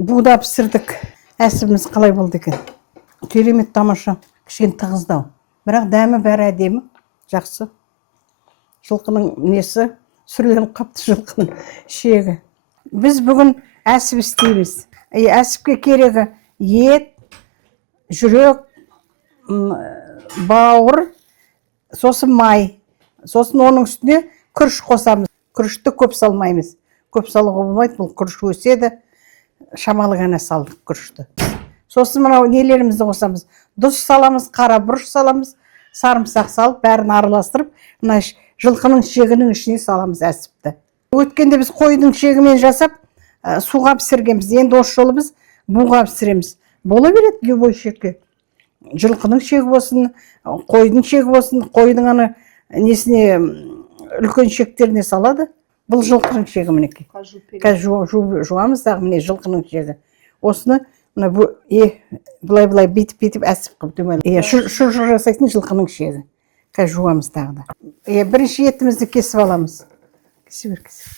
Buğда пісірдік. Әсібіміз қалай болды екен? Керемет, тамаша. Кішкене тығыздау. Бірақ дәмі бәрі әдемі. Жақсы. Жылқының несі? Сүрленіп қапты жылқының шегі. Біз бүгін әсіп істейміз. Әсіпке керегі ет, жүрек, бауыр, сосын май. Сосын оның үстіне күріш қосамыз. Күрішті көп салмаймыз. Көп салуға болмайды, бұл күріш өседі. Шамалы ғана салдық күрішті. Сосын мынау нелерімізді қосамыз. Дұз саламыз, қара бұрыш саламыз, сарымсақ салып, бәрін араластырып, мына жылқының шегінің ішіне саламыз әсіпті. Өткенде біз қойдың шегімен жасап, суға пісіргенбіз. Енді осы жолы біз буға пісіреміз. Бола береді любой шекке. Жылқының шегі болсын, қойдың шегі болсын, қойдың аны несіне үлкен шектеріне салады. Бұл жылқының шегі мінеке. Жуамыз дағы міне жылқының шегі. Осыны бұлай бейтіп әсіп қып дөмелі. Шұр жасайтын жылқының шегі. Жуамыз дағы да. Бірінші етімізді кесіп аламыз. Кесе бер, кесе.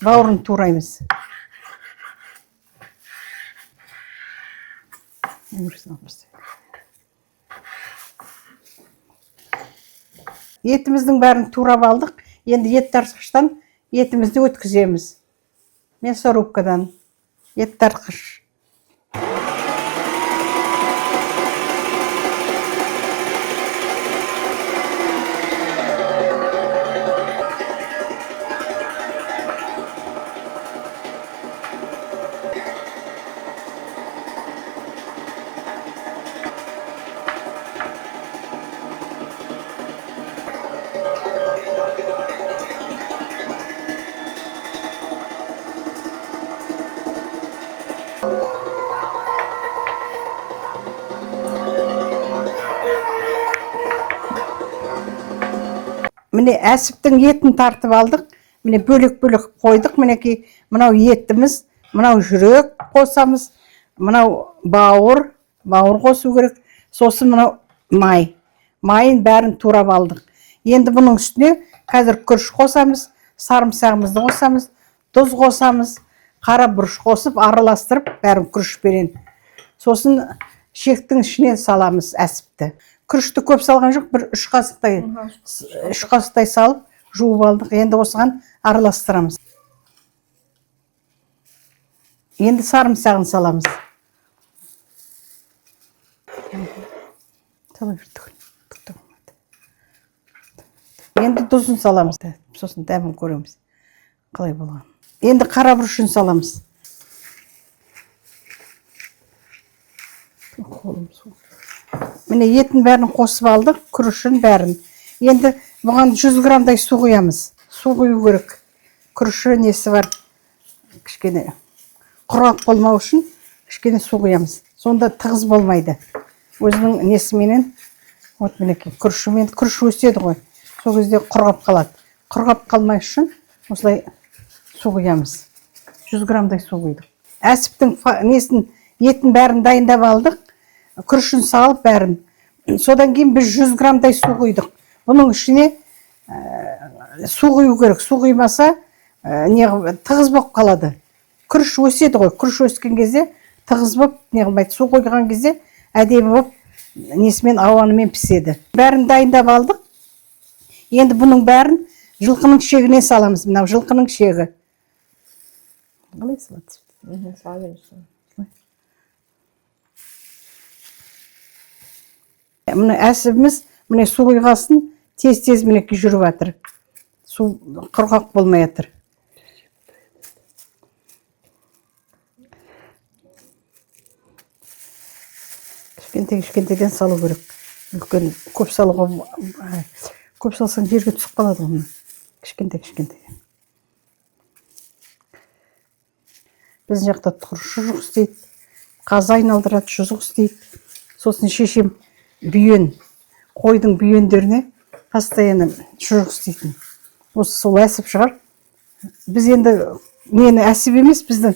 Бауырын тураймыз. Етіміздің бәрін турап алдық. Енді ет тартқыштан етімізді өткіземіз. Мясорубкадан ет тартқыш. Міне әсіптің етін тартып алдық. Міне бөлек-бөлек қойдық. Мінекей мынау етіміз, мынау жүрек қосамыз, мынау бауыр қосу керек. Сосын мынау май. Майын бәрін турап алдық. Енді бұның үстіне қазір күріш қосамыз, сарымсағымызды қосамыз, тұз қосамыз, қара бұрыш қосып, араластырып, бәрін күрішпенен. Сосын шектің ішіне саламыз әсіпті. Күрішті көп салған жоқ, бір 3 қасықтай салып, жуып алдық. Енді осыған араластырамыз. Енді сарымсағын саламыз. Енді тұзын саламыз. Сосын дәмін көреміз. Қалай болған. Енді қара бұрышын саламыз. Міне етін бәрін қосып алдық, күрішін бәрін. Енді бұған 100 грамдай су құямыз. Су құю керек. Күріші несі бар. Кішкене құрғақ болмау үшін кішкене су құямыз. Сонда тығыз болмайды. Өзінің несіменен, от мінеке, күрішімен, күріш өседі ғой. Сол кезде құрғап қалады. Құрғап қалмай үшін осылай су құямыз. 100 грамдай су құйдық. Әсіптің несін, етін бәрін дайындап алдық. Күрішін салып бәрін. Содан кейін біз 100 грамдай су құйдық. Бұның ішіне су құю керек. Су құймаса тығыз болып қалады. Күріш өседі ғой. Күріш өскен кезде тығыз болып, су құйған кезде әдемі болып, несімен ауанымен піседі. Бәрін дайындап алдық. Енді бұның бәрін жылқының шегіне саламыз. Мынау жылқының шегі. Қалай салады? Мұны әсібіміз, мұны су құйғасын тез-тез мінекі жүріп атыр. Су құрғақ болмай атыр. Кішкентеден салу керек. Үлкен көп салуға, көп салсан жерге түсіп қалады оны. Кішкенте. Біздің жақта шұжық істейді, қазы айналдырады, шұжық істейді. Сосын шешем бүйен, қойдың бүйендеріне постоянно шұжық істейтін. Осы сол әсіп шығар. Біз енді нені әсіп емес, біздің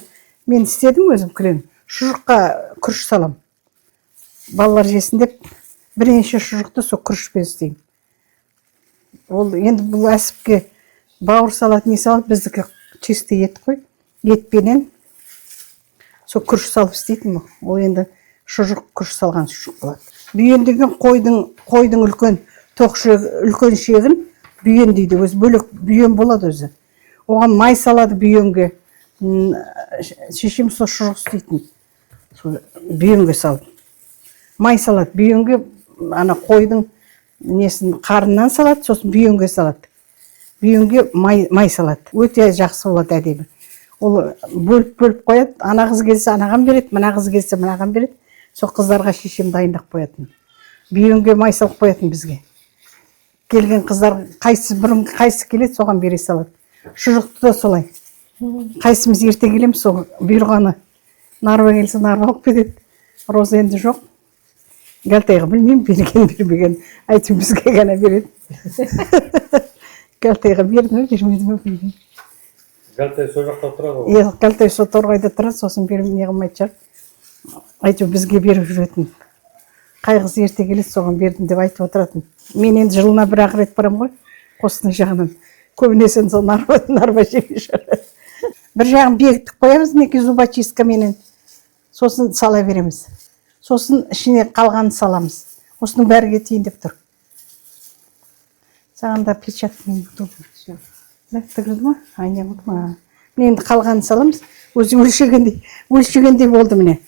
Мен істедім өзім кілем. Шұжыққа күріш салам. Балалар жесін деп бірнеше шұжықты сол күрішпен істеймін. Ол енді бұл әсіпке бауыр салат не салат, біздікі чисті ет қой. Етпенен сол күріш салып істейтін. Ол енді шұжық күріш салған шұжық болады. Бүйен деген қойдың үлкен үлкен шегін бүйен дейді. Өзі бөлек бүйен болады өзі. Оған май салады бүйенге. Шешем сол шұжық істейтін. Бүйенге салып. Май салады бүйенге, ана қойдың несін қарыннан салады, сосын бүйенге салады. Бүйенге май салады. Өте жақсы болады әдемі. Ол бөліп қояды. Ана қыз келсе анаған береді, мына қыз келсе мынаған береді. Сол қыздарға шешем дайындап қоятын. Бүйенге май салып қоятын бізге. Келген қыздар қайсы келеді, соған бере салады. Шұжықты да солай. Қайсымыз ерте келеміз, сол бұйырғаны. Нарва келсе нарва алып кетеді. Роза енді жоқ. Галтайға білмеймін, берген. Айтым бізге ғана береді. Галтайға берді ме, бермеді ме білмеймін. Галтай сол жақта тұрады ғой. Галтай сол торғайда тұрады, сосын не қылмайды шығар. Айтып бізге беріп жүретін. Қай қыз ерте келеді, соған бердім деп айтып отыратын. Мен енді жылына бір-ақ рет барам ғой, Қостанай жағынан. Көбінесе сол нарва жеме шығар. Бір жағын бекітіп қоямыз, неке зубочисткаменен. Сосын сала береміз. Сосын ішіне қалғанын саламыз. Осының бәрі кетейін деп тұр. Саған да печатмен тұр. Тігілді ма? Айне болды ма? Мен енді қалғанын саламыз. Өзі өлшегендей болды міне.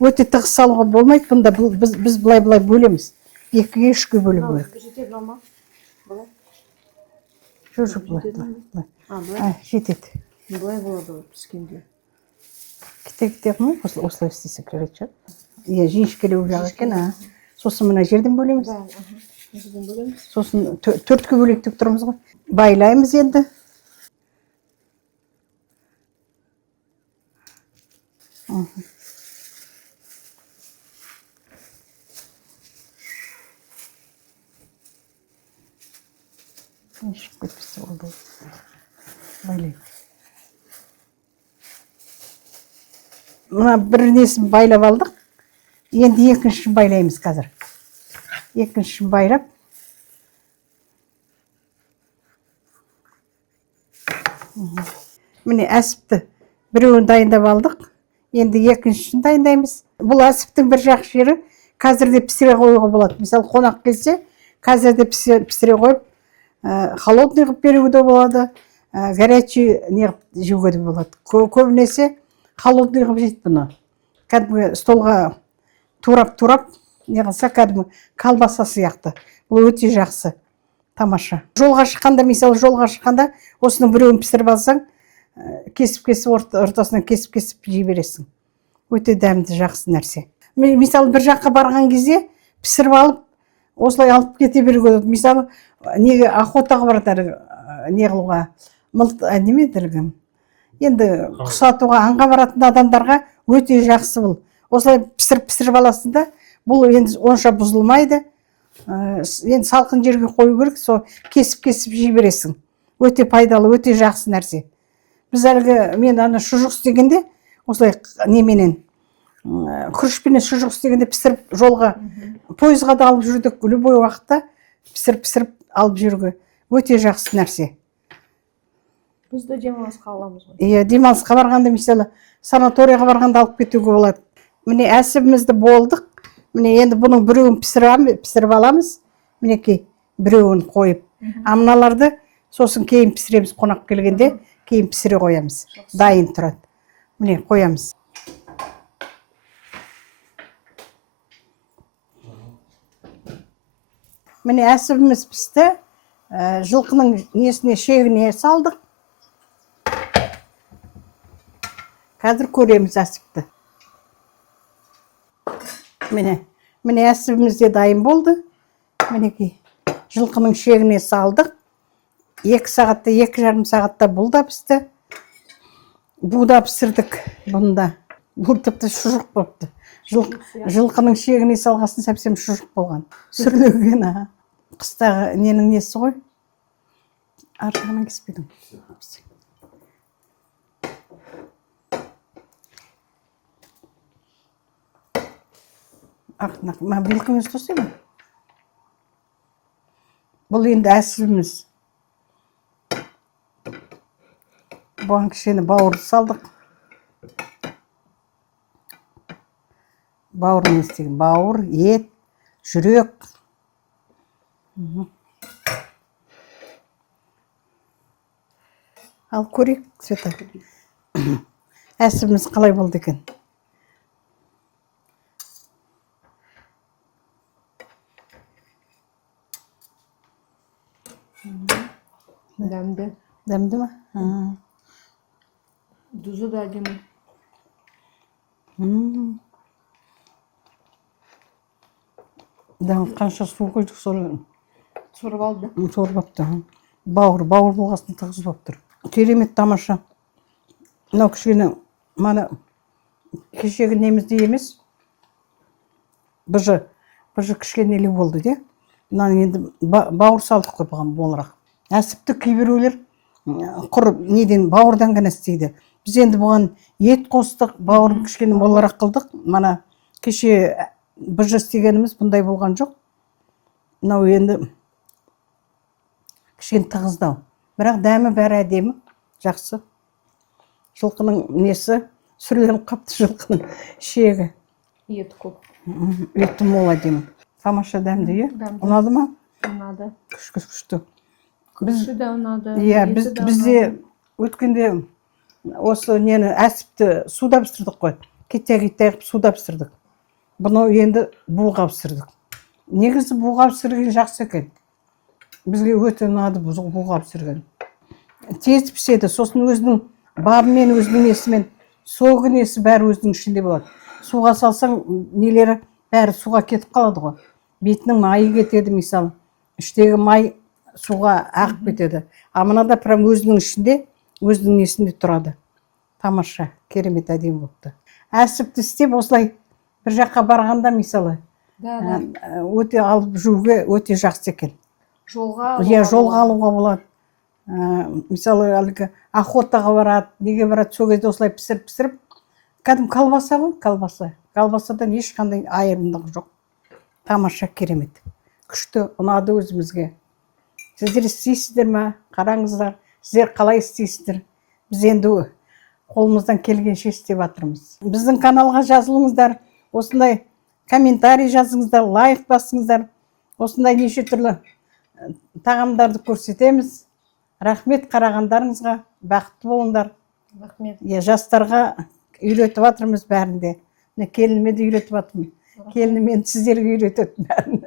Өте тығыз салуға болмайды. Бұнда біз былай бөлеміз. 2-ге 3-ге бөлу керек. Жетеді ма? Жоқ, былай. Жетеді. Былай болады піскенде. Кете қылмай, осылай істесе керек шығар. Жіңішкелеу жағы екен, сосын мына жерден бөлеміз. Сосын 4-ке бөлектеп тұрмыз ғой. Байлаймыз енді. Ешіп кетпесе болды. Байлаймыз. Мына бір несін байлап алдық. Енді екіншісін байлаймыз қазір. Екіншісін байлап. Міне әсіпті біреуін дайындап алдық. Енді екіншісін дайындаймыз. Бұл әсіптің бір жақсы жері қазірде пісіре қоюға болады. Мысалы қонақ келсе, қазірде пісіре қойып, холодный қылып беруге де болады, горячий жеуге де болады. Көбінесе холодный қылып жейді бұны. Кәдімгі столға турап, не қылса кәдімгі колбаса сияқты. Бұл өте жақсы, тамаша. Жолға шыққанда, мысалы жолға шыққанда, осының біреуін пісіріп алсаң, кесіп ортасынан кесіп жей бересің. Өте дәмді, жақсы нәрсе. Мысалы бір жаққа барған кезде пісіріп алып, осылай алып кете беруге. Мысалы неге охотаға барады, не қылуға, неме ділгім. Енді құс атуға, аңға баратын адамдарға өте жақсы бұл. Осылай пісіріп аласың да, бұл енді онша бұзылмайды. Енді салқын жерге қою керек, сол кесіп жей бересің. Өте пайдалы, өте жақсы нәрсе. Біз мен ана шұжық істегенде, осылай неменен, күрішпенен шұжық істегенде пісіріп жолға, пойызға да алып жүрдік, любой уақытта пісіріп алып жүруге. Өте жақсы нәрсе. Біз де демалысқа аламыз ғой. Демалысқа барғанда, мысалы, санаторияға барғанда алып кетуге болады. Міне әсібімізді болдық. Міне енді бұның біреуін пісіріп аламыз. Мінекей, біреуін қойып. Амыналарды сосын кейін пісіреміз, қонақ келгенде кейін пісіре қоямыз. Дайын тұрады. Міне қоямыз. Міне әсібіміз пісті. Жылқының несіне, шегіне салдық. Қазір көреміз әсіпті. Міне әсібіміз де дайын болды. Мінекей, жылқының шегіне салдық. 2 сағатта, 2,5 сағатта бұл да пісті. Бұл да пісірдік бұнда. Бұл тіпті шұжық болыпты. Жылқының шегіне салғасын сәпсем шұжық болған. Сүрлеген, қыстағы ненің несі ғой? Арқағынан кеспедім. Мен білкіңіз тосайым. Бұл енді әсіліміз. Бұған кішкене бауырды салдық. Бауыр не істеген? Бауыр, ет, жүрек. Ал көрейік, Света. Әсіліміз қалай болды екен? Дәмді. Дәмді ма? Тұзы да әдемі. Қанша су қойдық Сорып алды. сорып апты. Бауыр болғасын тығыз болып тұр. Керемет, тамаша. Мынау кішкене мана кешегі немізде емес. Бұжы кішкенелі болды, де. Мынаны енді бауыр салдық қой бұған болырақ. Әсіпті кейбіреулер құр неден бауырдан ғана істейді. Біз енді бұған ет қостық, бауырын кішкене болырақ қылдық. Мана кеше бұжы істегеніміз бұндай болған жоқ. Мынау енді кішкене тығыздау. Бірақ дәмі бәрі әдемі, жақсы. Жылқының несі сүрленіп қапты, жылқының шегі. Еті көп. Еті мол әдемі. Тамаша дәмді, е? Ұнады ма? Ұнады. Күшті. Күші де ұнады. Иә, бізде өткенде осы нені әсіпті суда пісірдік қой. Кетте суда пісірдік. Бұны енді буға пісірдік. Негізі буға пісірген жақсы екен. Бізге өте ұнады буға пісірген. Тез піседі, сосын өзінің бабымен, өзінің несімен, соғы несі бәрі өзінің ішінде болады. Суға салсаң, нелері бәрі суға кетіп қалады ғой. Бетінің майы кетеді, мысалы. Іштегі май суға ағып кетеді. А мынада прям өзінің ішінде, өзінің несінде тұрады. Тамаша, керемет әдемі болыпты. Әсіпті істеп, осылай бір жаққа барғанда, мысалы, өте алып жүруге өте жақсы екен. Жолға алуға болады. Мысалы, әлгі охотаға барады, неге барады, сол кезде осылай пісіріп, кәдім колбаса ғой, колбаса. Колбасадан ешқандай айырымдық жоқ. Тамаша, керемет. Күшті, ұнады өзімізге. Сіздер істейсіздер ме? Қараңыздар. Сіздер қалай істейсіздер? Біз енді қолымыздан келгенше істеп жатырмыз. Біздің каналға жазылыңыздар. Осындай комментарий жазыңыздар, лайк басыңыздар. Осындай неше түрлі тағамдарды көрсетеміз. Рахмет қарағандарыңызға. Бақытты болыңдар. Рахмет. Жастарға үйретіп жатырмыз бәрінде. Келініме де үйретіп жатырмын. Келінім енді сіздерге үйретеді бәрін.